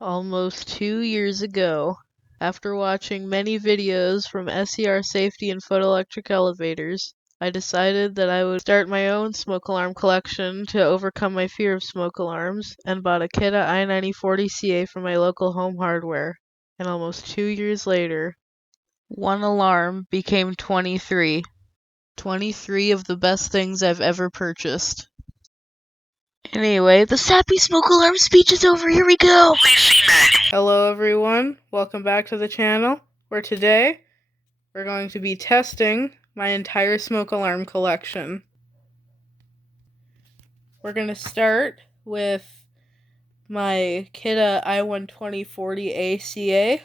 Almost 2 years ago, after watching many videos from SER safety and photoelectric elevators, I decided that I would start my own smoke alarm collection to overcome my fear of smoke alarms, and bought a Kidde I-9040-CA from my local home hardware. And almost 2 years later, one alarm became 23. 23 of the best things I've ever purchased. Anyway, the sappy smoke alarm speech is over. Here we go! Hello everyone, welcome back to the channel, where today we're going to be testing my entire smoke alarm collection. We're going to start with my Kidde I-12040-CA.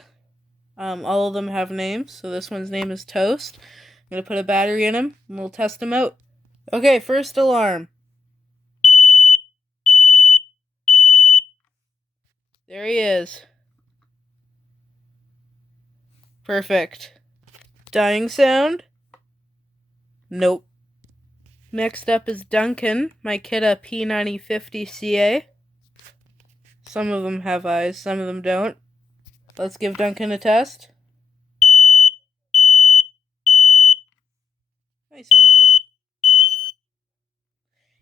All of them have names, so this one's name is Toast. I'm going to put a battery in him and we'll test him out. Okay, first alarm. There he is. Perfect. Dying sound? Nope. Next up is Duncan, my Kidde P9050-CA. Some of them have eyes, some of them don't. Let's give Duncan a test.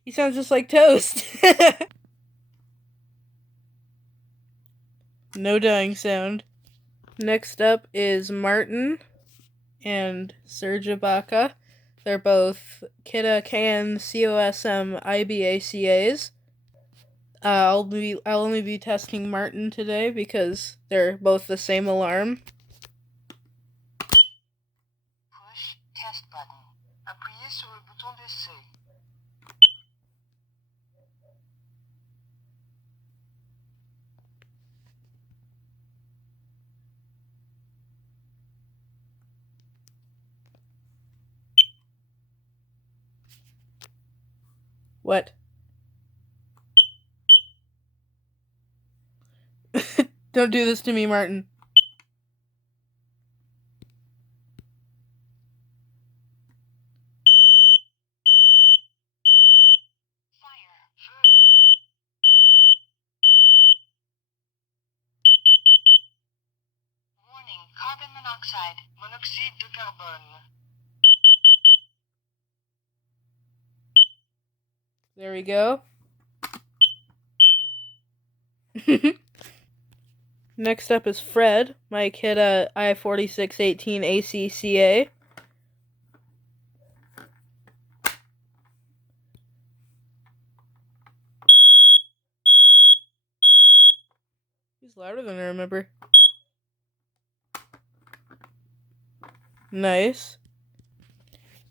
He sounds just like Toast. No dying sound. Next up is Martin and Serge. They're both Kidde KN-COSM-IBACAs. I'll only be testing Martin today because they're both the same alarm. Push test button. Appuyez sur le bouton d'essai. What? Don't do this to me, Martin. Fire. Feu. Warning. Carbon monoxide. Monoxyde de carbone. There we go. Next up is Fred, my Kidde I-4618-ACCA. He's louder than I remember. Nice.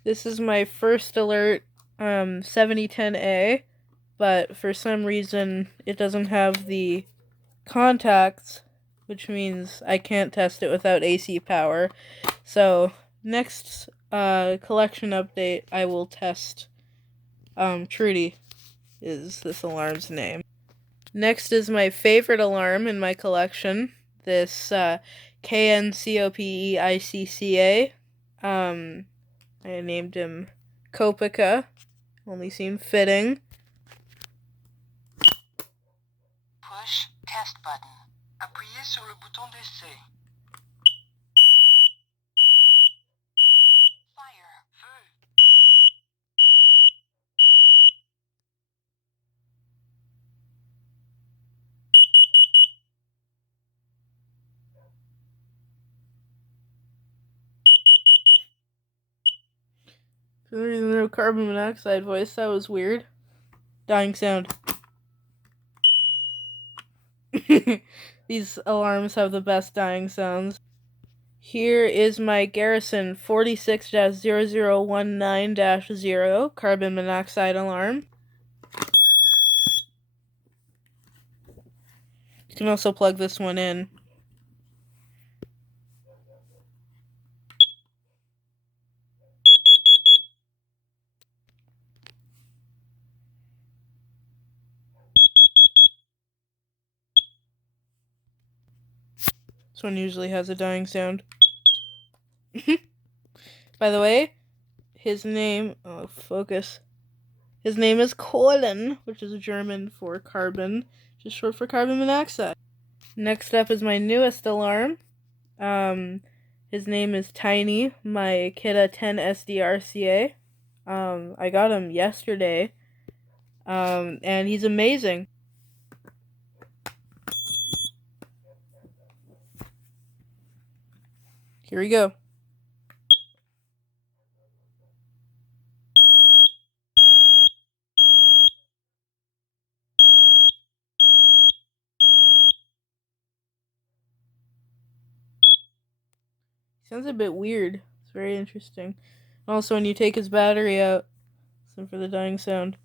This is my first alert 7010A, but for some reason it doesn't have the contacts, which means I can't test it without AC power. So next collection update I will test Trudy is this alarm's name. Next is my favorite alarm in my collection, this KN-COPE-ICCA. I named him Copeicca, only seemed fitting. Push test button. Appuyez sur le bouton d'essai. Fire. Feu. For some reason, no carbon monoxide voice. That was weird. Dying sound. These alarms have the best dying sounds. Here is my Garrison 46-0019-0 carbon monoxide alarm. You can also plug this one in. This one usually has a dying sound. By the way, his name... Oh, focus. His name is Kohlen, which is German for carbon, just short for carbon monoxide. Next up is my newest alarm. His name is Tiny, my Kidde 10 SDR-CA. I got him yesterday. And he's amazing. Here we go. Sounds a bit weird. It's very interesting. Also, when you take his battery out, listen for the dying sound.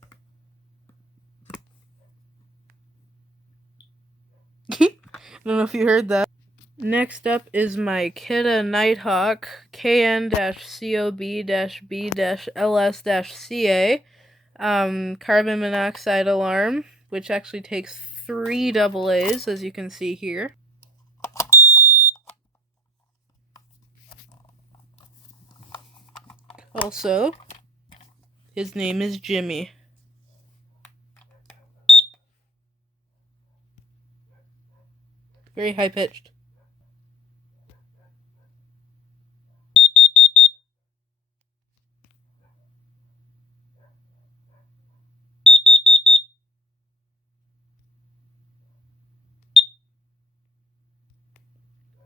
I don't know if you heard that. Next up is my Kidde Nighthawk KN-COB-B-LS-CA carbon monoxide alarm, which actually takes 3 AAs, as you can see here. Also, his name is Jimmy. Very high-pitched.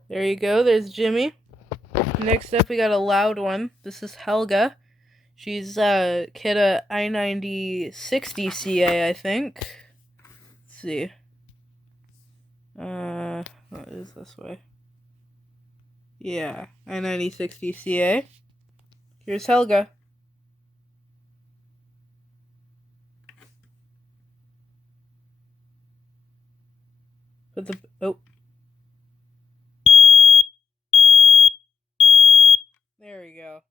There you go, there's Jimmy. Next up, we got a loud one. This is Helga. She's Kidde I-90-60-CA, I think. Let's see. What is this way? Yeah, I-90-60-CA. Here's Helga. Put the oh. There we go.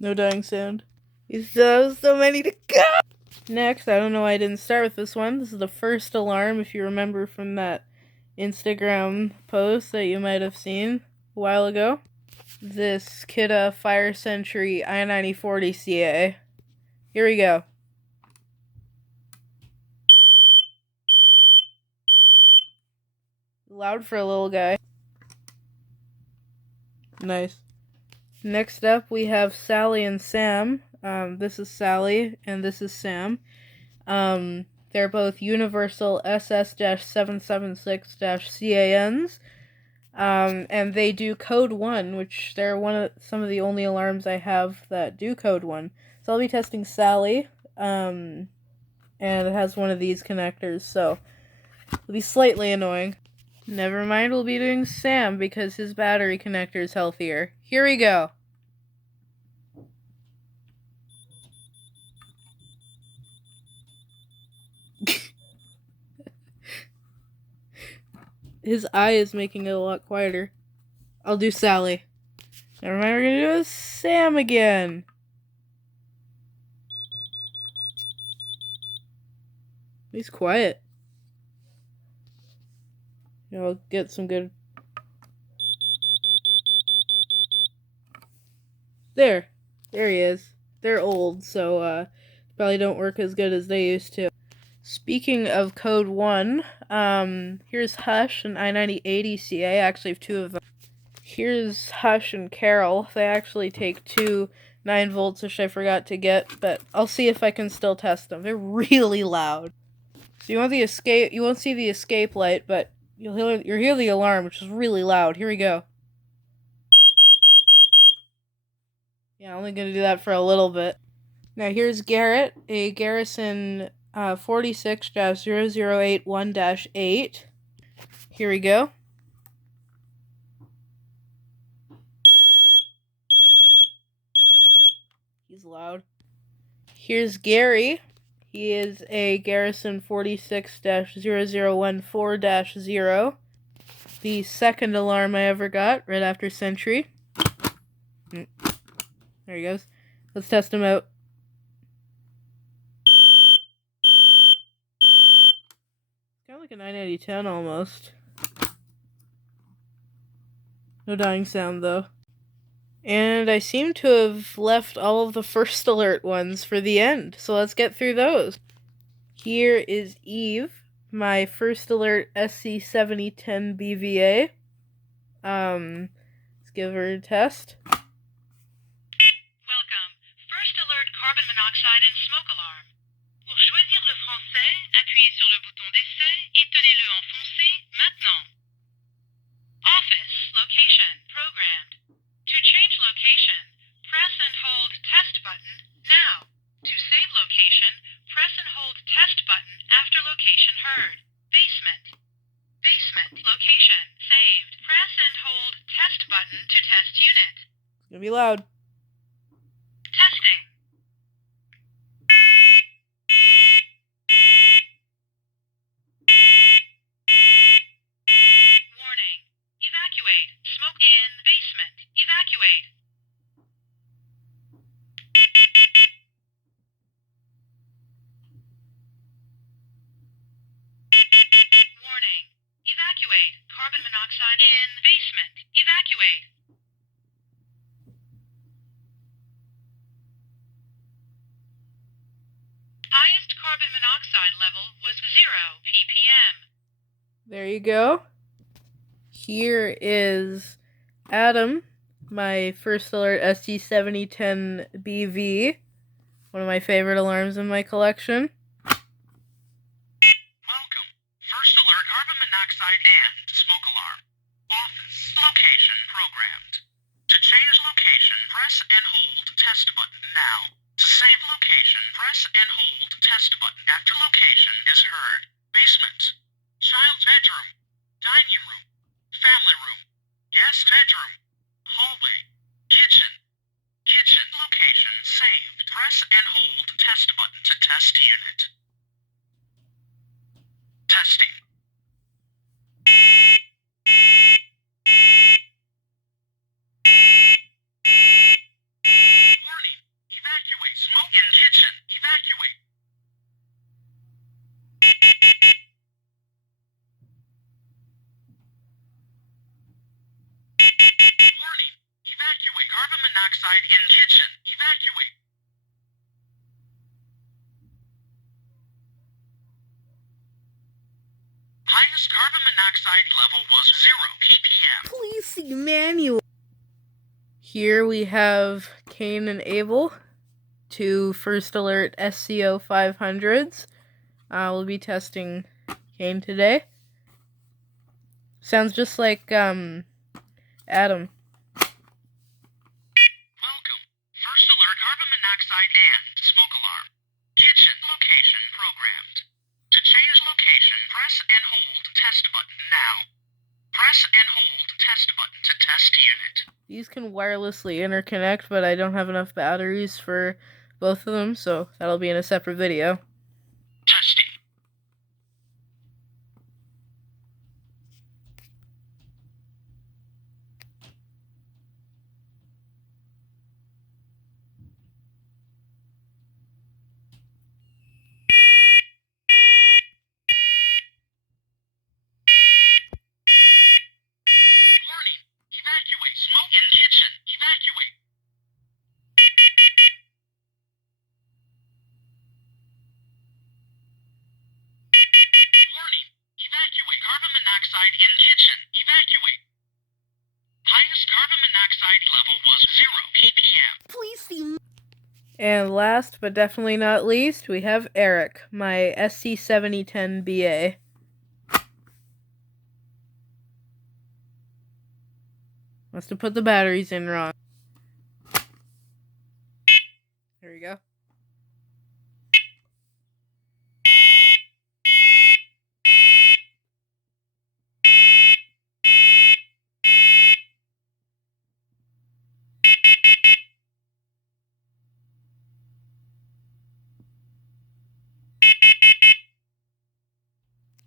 No dying sound. So many to go! Next, I don't know why I didn't start with this one. This is the first alarm, if you remember from that Instagram post that you might have seen a while ago. This Kidde Fire Sentry I-90-40-CA. Here we go. Loud for a little guy. Nice. Next up, we have Sally and Sam. This is Sally, and this is Sam. They're both Universal SS-776-CANs. And they do code 1, which they're some of the only alarms I have that do code 1. So I'll be testing Sally, and it has one of these connectors, so it'll be slightly annoying. Never mind, we'll be doing Sam because his battery connector is healthier. Here we go. His eye is making it a lot quieter. I'll do Sally. Never mind, we're gonna do Sam again. He's quiet. I'll get some good... There he is. They're old, so probably don't work as good as they used to. Speaking of code 1, here's Hush and I-90-80-CA. I actually have 2 of them. Here's Hush and Carol. They actually take 2 9 volts, which I forgot to get, but I'll see if I can still test them. They're really loud. So you won't see the escape light, but you'll hear the alarm, which is really loud. Here we go. Yeah, I'm only gonna do that for a little bit. Now here's Garrett, a Garrison 46-0081-8. Here we go. He's loud. Here's Gary. He is a Garrison 46-0014-0. The second alarm I ever got, right after Sentry. There he goes. Let's test him out. Kind of like a 990-10 almost. No dying sound though. And I seem to have left all of the first alert ones for the end, so let's get through those. Here is Eve, my first alert SC7010 BVA. Let's give her a test. Welcome. First alert carbon monoxide and smoke alarm. Pour choisir le français, appuyez sur le bouton d'essai et tenez-le enfoncé maintenant. Office, location, programmed. To change location, press and hold test button now. To save location, press and hold test button after location heard. Basement. Basement. Location. Saved. Press and hold test button to test unit. It's gonna be loud. Testing. Warning. Evacuate. Smoke in basement. Evacuate. Warning. Evacuate. Carbon monoxide in basement. Evacuate. Highest carbon monoxide level was 0 ppm. There you go. Here is Adam, my first alert SC7010 BV, one of my favorite alarms in my collection. Welcome. First alert carbon monoxide and smoke alarm. Office. Location programmed. To change location, press and hold test button now. To save location, press and hold test button after location is heard. Basement. Child's bedroom. Dining room. Family room. Guest bedroom. Hallway. Kitchen. Kitchen. Location saved. Press and hold test button to test unit. Testing. Warning. Evacuate. Smoke in kitchen. Evacuate. Warning. Evacuate. Carbon monoxide in kitchen. Evacuate. Highest carbon monoxide level was 0 ppm. Please see manual. Here we have Cain and Abel, two first alert SCO 500s. We'll be testing Cain today. Sounds just like Adam. Welcome. First alert carbon monoxide and smoke alarm. Kitchen location programmed. To change location, press and hold test button now. Press and hold test button to test unit. These can wirelessly interconnect, but I don't have enough batteries for both of them, so that'll be in a separate video. Testing. Warning. Evacuate. Smoke in kitchen. Evacuate. Warning. Evacuate. Carbon monoxide in kitchen. Evacuate. Highest carbon monoxide level was 0 ppm. Please see. And last but definitely not least, we have Eric, my SC7010 BA. Must have put the batteries in wrong. There we go.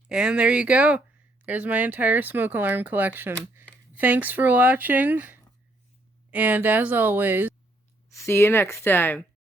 And there you go. There's my entire smoke alarm collection. Thanks for watching. And as always, see you next time.